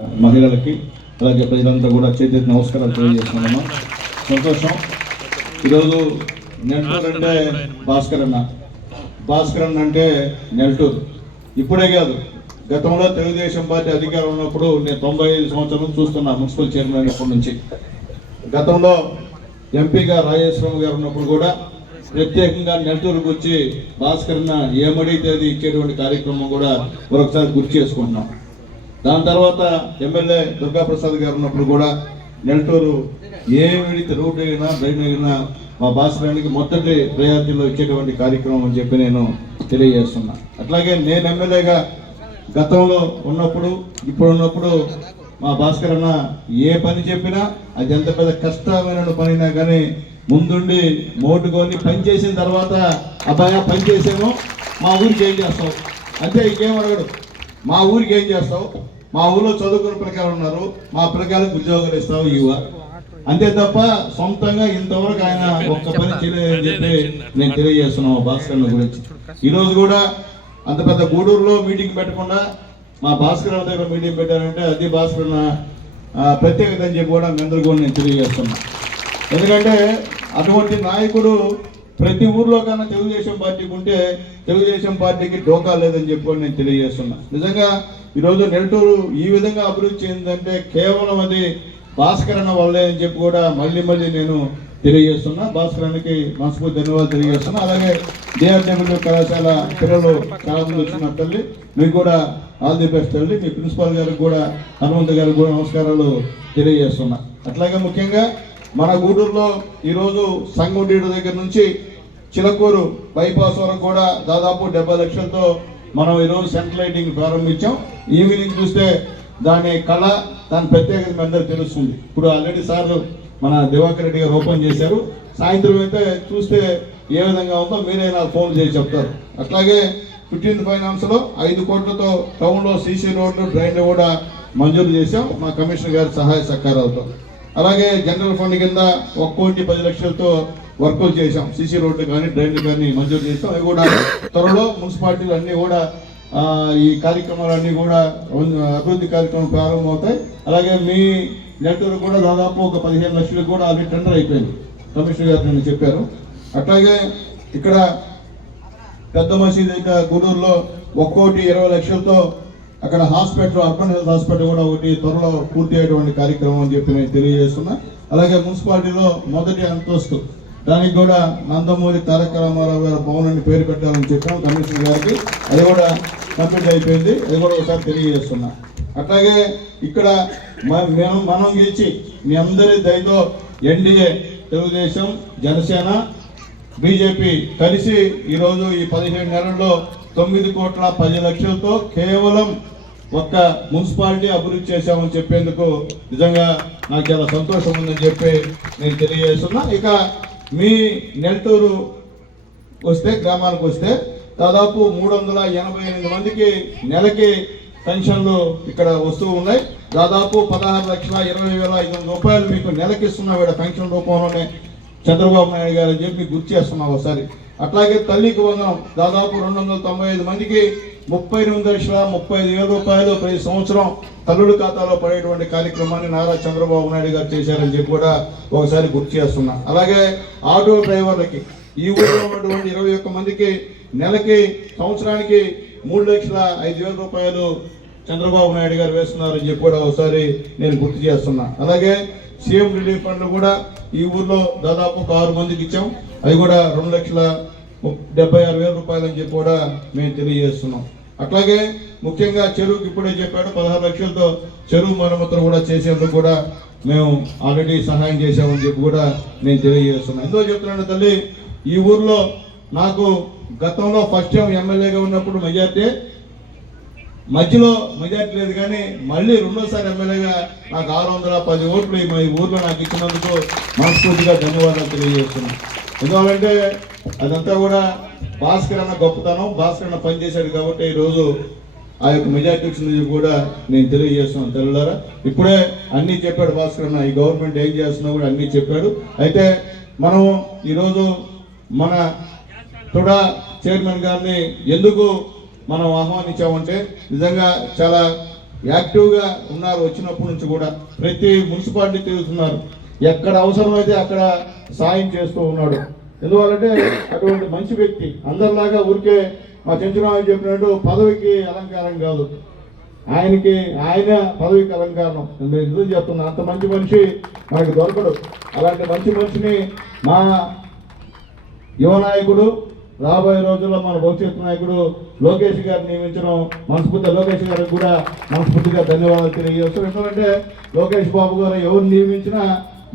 మహిళలకి అలాగే ప్రజలంతా కూడా చేతి నమస్కారాలు తెలియజేస్తున్నాము. సంతోషం. ఈరోజు నెల్లూరు అంటే భాస్కర్ అన్న అంటే నెల్లూరు ఇప్పుడే కాదు, గతంలో తెలుగుదేశం పార్టీ అధికారం ఉన్నప్పుడు నేను 95 సంవత్సరాలు చూస్తున్నా మున్సిపల్ చైర్మన్ అయినప్పటి నుంచి. గతంలో ఎంపీగా రాజేశ్వరం గారు ఉన్నప్పుడు కూడా ప్రత్యేకంగా నెల్లూరుకు వచ్చి భాస్కర్ అన్న ఏమడిగితే అది ఇచ్చేటువంటి కార్యక్రమం కూడా మరొకసారి గుర్తు చేసుకుంటున్నాం. దాని తర్వాత ఎమ్మెల్యే దుర్గాప్రసాద్ గారు ఉన్నప్పుడు కూడా నెల్లూరు ఏమిడితే రోడ్డు అయినా డ్రైన్ అయినా మా భాస్కరానికి మొదటి ప్రయారిటీలో ఇచ్చేటువంటి కార్యక్రమం అని చెప్పి నేను తెలియజేస్తున్నా. అట్లాగే నేను ఎమ్మెల్యేగా గతంలో ఉన్నప్పుడు ఇప్పుడు ఉన్నప్పుడు మా భాస్కర్ అన్న ఏ పని చెప్పినా అది ఎంత పెద్ద కష్టమైన పనినా కానీ ముందుండి మోటుకొని పని చేసిన తర్వాత అబ్బాయి పని చేసాము, మా ఊరికి ఏం చేస్తావు అంతే, ఇంకేం అడగడు. మా ఊరికి ఏం చేస్తావు, మా ఊళ్ళో చదువుకున్న పిల్లకాయలు ఉన్నారు, మా పిల్లకాయలకు ఉద్యోగాలు ఇస్తావు ఇవ్వ అంతే తప్ప సొంతంగా ఇంతవరకు ఆయన ఒక్క పని చేయలేదని చెప్పి నేను తెలియజేస్తున్నాను భాస్కర్ గురించి. ఈరోజు కూడా అంత పెద్ద గూడూరులో మీటింగ్ పెట్టకుండా మా భాస్కర్ దగ్గర మీటింగ్ పెట్టారంటే అది భాస్కర్ ప్రత్యేకత అని చెప్పి కూడా మీ అందరూ కూడా నేను తెలియజేస్తున్నా. ఎందుకంటే అటువంటి నాయకుడు ప్రతి ఊర్లో కన్నా తెలుగుదేశం పార్టీకి ఉంటే తెలుగుదేశం పార్టీకి డోకా లేదని చెప్పి నేను తెలియజేస్తున్నా. నిజంగా ఈరోజు నెల్లూరు ఈ విధంగా అభివృద్ధి చెందిందంటే కేవలం అది భాస్కర్ అన్న వల్లే అని చెప్పి కూడా మళ్ళీ నేను తెలియజేస్తున్నా. భాస్కర్ అన్నకి మనస్ఫూర్తి ధన్యవాదాలు తెలియజేస్తున్నా. అలాగే డిఆర్డబ్ల్యూ కళాశాల పిల్లలు చాలా మంది వచ్చిన తల్లి మీకు కూడా ఆల్ ది బెస్ట్ తల్లి. మీ ప్రిన్సిపాల్ గారికి కూడా హనుమంత్ గారికి కూడా నమస్కారాలు తెలియజేస్తున్నా. అట్లాగే ముఖ్యంగా మన గూడూరులో ఈరోజు సంగండీడు దగ్గర నుంచి చిలకూరు బైపాస్ వరకు కూడా దాదాపు 70 లక్షలతో మనం ఈరోజు సెంట్రల్ లైటింగ్ ప్రారంభించాం. ఈవినింగ్ చూస్తే దాని కళ దాని ప్రత్యేకత మీ అందరికీ తెలుస్తుంది. ఇప్పుడు ఆల్రెడీ సార్ మన దివాకర్ రెడ్డి గారు ఓపెన్ చేశారు. సాయంత్రం అయితే చూస్తే ఏ విధంగా ఉందో మీరే నాకు ఫోన్ చేసి చెప్తారు. అట్లాగే 15th ఫైనాన్స్లో 5 కోట్లతో టౌన్లో సీసీ రోడ్లు డ్రైన్లు కూడా మంజూరు చేశాం మా కమిషనర్ గారి సహాయ సహకారాలతో. అలాగే జనరల్ ఫండ్ కింద 1,10,00,000తో వర్కులు చేశాం. సీసీ రోడ్లు కానీ డ్రైన్లు కానీ మంజూరు చేసాం. అవి కూడా త్వరలో మున్సిపాలిటీలు అన్నీ కూడా ఈ కార్యక్రమాలన్నీ కూడా అభివృద్ధి కార్యక్రమం ప్రారంభమవుతాయి. అలాగే మీ నెల్లూరు కూడా దాదాపు ఒక 15 లక్షలకు కూడా ఆల్రెడీ టెండర్ అయిపోయింది, కమిషనర్ గారు నేను చెప్పారు. అట్లాగే ఇక్కడ పెద్ద మసీదు అయితే గూడూరులో 1,20 లక్షలతో అక్కడ హాస్పిటల్ అర్బన్ హెల్త్ హాస్పిటల్ కూడా ఒకటి త్వరలో పూర్తి అయ్యేటువంటి కార్యక్రమం అని చెప్పి నేను తెలియజేస్తున్నా. అలాగే మున్సిపాలిటీలో మొదటి అంతస్తు దానికి కూడా నందమూరి తారక రామారావు గారి భవనాన్ని పేరు పెట్టాలని చెప్పాం కమిషనర్ గారికి. అది కూడా కంప్లీట్ అయిపోయింది, అది కూడా ఒకసారి తెలియజేస్తున్నా. అట్లాగే ఇక్కడ మనం గెలిచి మీ అందరి దయతో ఎన్డీఏ తెలుగుదేశం జనసేన బీజేపీ కలిసి ఈరోజు ఈ 17 నెలల్లో 9,10,00,000తో కేవలం ఒక్క మున్సిపాలిటీ అభివృద్ధి చేశామని చెప్పేందుకు నిజంగా నాకు చాలా సంతోషం ఉందని చెప్పి నేను తెలియజేస్తున్నా. ఇక మీ నెల్లూరు వస్తే గ్రామానికి వస్తే దాదాపు 388 మందికి నెలకి పెన్షన్లు ఇక్కడ వస్తూ ఉన్నాయి. దాదాపు 16,20,500 రూపాయలు మీకు నెలకి ఇస్తున్నా కూడా పెన్షన్ రూపంలోనే చంద్రబాబు నాయుడు గారు అని చెప్పి గుర్తు చేస్తున్నాం ఒకసారి. అట్లాగే తల్లికి వందనం దాదాపు 295 మందికి 38,35,000 రూపాయలు ప్రతి సంవత్సరం తల్లుల ఖాతాలో పడేటువంటి కార్యక్రమాన్ని నారా చంద్రబాబు నాయుడు గారు చేశారని చెప్పి కూడా ఒకసారి గుర్తు చేస్తున్నా. అలాగే ఆటో డ్రైవర్లకి ఈ ఊళ్ళో ఉన్నటువంటి 21 మందికి నెలకి సంవత్సరానికి 3,05,000 రూపాయలు చంద్రబాబు నాయుడు గారు వేస్తున్నారని చెప్పి కూడా ఒకసారి నేను గుర్తు చేస్తున్నా. అలాగే సీఎం రిలీఫ్ ఫండ్ కూడా ఈ ఊర్లో దాదాపు 6 మందికి ఇచ్చాం. అది కూడా 2,76,000 రూపాయలు అని చెప్పి కూడా మేము తెలియజేస్తున్నాం. అట్లాగే ముఖ్యంగా చెరువుకి ఇప్పుడే చెప్పాడు 16 లక్షలతో చెరువు మరమ్మతులు కూడా చేసేందుకు కూడా మేము ఆల్రెడీ సహాయం చేసామని చెప్పి కూడా నేను తెలియజేస్తున్నాను. ఎందుకో చెప్తున్నాను తల్లి, ఈ ఊర్లో నాకు గతంలో ఫస్ట్ టైం ఎమ్మెల్యేగా ఉన్నప్పుడు మెజార్టీ మధ్యలో మెజార్టీ లేదు, కానీ మళ్ళీ రెండోసారి ఎమ్మెల్యేగా నాకు 610 ఓట్లు ఈ ఊర్లో నాకు ఇచ్చినందుకు మనస్ఫూర్తిగా ధన్యవాదాలు తెలియజేస్తున్నాను. ఎందుకంటే అదంతా కూడా భాస్కర్ అన్న గొప్పతనం, భాస్కర్ అన్న పనిచేశాడు కాబట్టి ఈరోజు ఆ యొక్క మెజార్టీ వచ్చింది కూడా నేను తెలియజేస్తున్నాను. తెల్లారా ఇప్పుడే అన్నీ చెప్పాడు భాస్కర్ అన్న, ఈ గవర్నమెంట్ ఏం చేస్తున్నా కూడా అన్నీ చెప్పాడు. అయితే మనం ఈరోజు మన తుడా చైర్మన్ గారిని ఎందుకు మనం ఆహ్వానించామంటే నిజంగా చాలా యాక్టివ్గా ఉన్నారు. వచ్చినప్పటి నుంచి కూడా ప్రతి మున్సిపాలిటీ తిరుగుతున్నారు. ఎక్కడ అవసరమైతే అక్కడ సాయం చేస్తూ ఉన్నాడు. ఎందువల్లంటే అటువంటి మంచి వ్యక్తి. అందరిలాగా ఊరికే మా చెంచురామయ్య చెప్పినట్టు పదవికి అలంకారం కాదు, ఆయన పదవికి అలంకారం. నేను ఎందుకు చెప్తున్నా, అంత మంచి మనిషి మనకి దొరకడు. అలాంటి మంచి మనిషిని మా యువ నాయకుడు, రాబోయే రోజుల్లో మన భవిష్యత్తు నాయకుడు లోకేష్ గారిని నియమించడం మనస్ఫూర్తిగా, లోకేష్ గారికి కూడా మనస్ఫూర్తిగా ధన్యవాదాలు తెలియజేస్తాం. ఎందుకంటే లోకేష్ బాబు గారు ఎవరు నియమించినా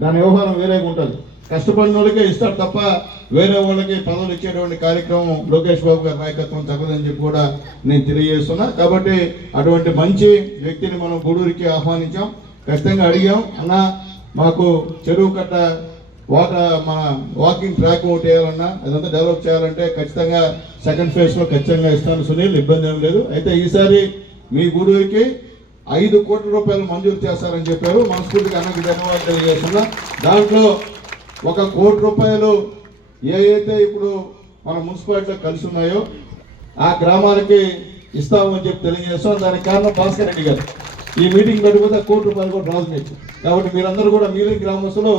దాని వ్యవహారం వేరేగా ఉంటుంది. కష్టపడిన వాళ్ళకే ఇస్తారు తప్ప వేరే వాళ్ళకి పదవులు ఇచ్చేటువంటి కార్యక్రమం లోకేష్ బాబు గారి నాయకత్వం తగ్గదని చెప్పి కూడా నేను తెలియజేస్తున్నా. కాబట్టి అటువంటి మంచి వ్యక్తిని మనం గూడూరుకి ఆహ్వానించాం. ఖచ్చితంగా అడిగాం, అన్న మాకు చెరువు కట్ట మన వాకింగ్ ట్రాక్ ఒకటి వేయాలన్నా, అదంతా డెవలప్ చేయాలంటే ఖచ్చితంగా సెకండ్ ఫేజ్లో ఖచ్చితంగా ఇస్తాను సునీల్, ఇబ్బంది ఏం లేదు. అయితే ఈసారి మీ గూడూరుకి 5 కోట్ల రూపాయలు మంజూరు చేస్తారని చెప్పారు. మనస్ఫూర్తిగా అన్నకు ధన్యవాదాలు తెలియజేస్తున్నా. దాంట్లో 1 కోటి రూపాయలు ఏవైతే ఇప్పుడు మన మున్సిపాలిటీలో కలిసి ఉన్నాయో ఆ గ్రామాలకి ఇస్తామని చెప్పి తెలియజేస్తాం. దానికి కారణం భాస్కర్ రెడ్డి గారు. ఈ మీటింగ్ పెట్టుకుంటే 1 కోటి రూపాయలు కూడా రాజు మీకు. కాబట్టి మీరందరూ కూడా మిగిలిన గ్రామస్తులు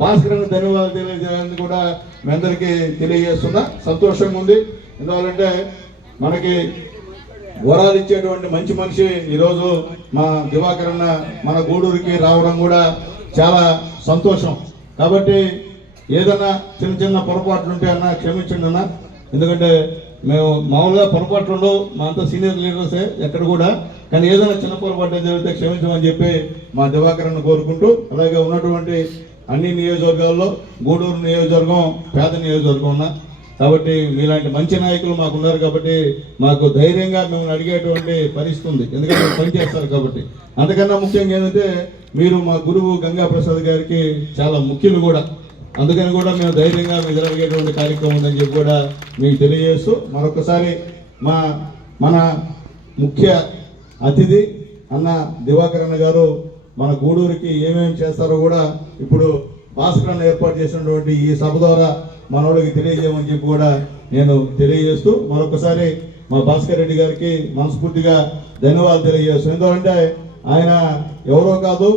భాస్కర్ రెడ్డి ధన్యవాదాలు తెలియజేయాలని కూడా మీ అందరికీ తెలియజేస్తున్నా. సంతోషంగా ఉంది. ఎందువల్లంటే మనకి వరాలు ఇచ్చేటువంటి మంచి మనిషి ఈరోజు మా దివాకర్ అన్న మన గూడూరుకి రావడం కూడా చాలా సంతోషం. కాబట్టి ఏదన్నా చిన్న పొరపాట్లు ఉంటే అన్న క్షమించండి అన్న. ఎందుకంటే మేము మామూలుగా పొరపాట్లు మా అంతా సీనియర్ లీడర్సే ఎక్కడ కూడా, కానీ ఏదైనా చిన్న పొరపాటు జరిగితే క్షమించమని చెప్పి మా దివాకర్ అన్న కోరుకుంటూ, అలాగే ఉన్నటువంటి అన్ని నియోజకవర్గాల్లో గూడూరు నియోజకవర్గం పేద నియోజకవర్గం ఉన్నా. కాబట్టి మీలాంటి మంచి నాయకులు మాకున్నారు కాబట్టి మాకు ధైర్యంగా మిమ్మల్ని అడిగేటువంటి పరిస్థితి ఉంది. ఎందుకంటే మీరు పనిచేస్తారు కాబట్టి. అంతకన్నా ముఖ్యంగా ఏంటంటే మీరు మా గురువు గంగా ప్రసాద్ గారికి చాలా ముఖ్యులు కూడా. అందుకని కూడా మేము ధైర్యంగా మీ జరిగేటువంటి కార్యక్రమం ఉందని చెప్పి కూడా మీకు తెలియజేస్తూ, మరొకసారి మన ముఖ్య అతిథి అన్న దివాకర్ అన్న గారు మన గూడూరుకి ఏమేమి చేస్తారో కూడా ఇప్పుడు భాస్కర్ అన్న ఏర్పాటు చేసినటువంటి ఈ సభ ద్వారా మనోళ్ళకి తెలియజేయమని చెప్పి కూడా నేను తెలియజేస్తూ, మరొకసారి మా భాస్కర్ రెడ్డి గారికి మనస్ఫూర్తిగా ధన్యవాదాలు తెలియజేస్తాను. ఎందుకంటే ఆయన ఎవరో కాదు,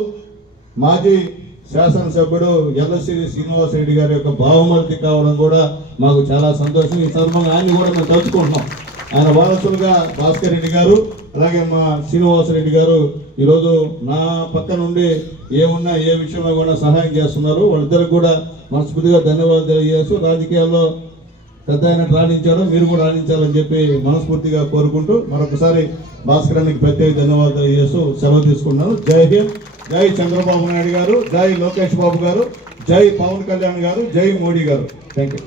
మాజీ శాసనసభ్యుడు ఎల్లసిరి శ్రీనివాస్ రెడ్డి గారి యొక్క భావమూర్తి కావడం కూడా మాకు చాలా సంతోషం. ఈ సందర్భంగా ఆయన్ని కూడా మేము తలుచుకుంటున్నాం. ఆయన వారసులుగా భాస్కర్ రెడ్డి గారు, అలాగే మా శ్రీనివాసరెడ్డి గారు ఈరోజు నా పక్క నుండి ఏమున్నా ఏ విషయంలో కూడా సహాయం చేస్తున్నారు. వాళ్ళిద్దరికి కూడా మనస్ఫూర్తిగా ధన్యవాదాలు తెలియజేస్తూ, రాజకీయాల్లో పెద్ద ఆయన రాణించారు, మీరు కూడా రాణించాలని చెప్పి మనస్ఫూర్తిగా కోరుకుంటూ మరొకసారి భాస్కర్ అన్నకి ప్రత్యేక ధన్యవాదాలు తెలియజేస్తూ సెలవు తీసుకున్నాను. జై హింద్, జై చంద్రబాబు నాయుడు గారు, జై లోకేష్ బాబు గారు, జై పవన్ కళ్యాణ్ గారు, జై మోడీ గారు. Thank you.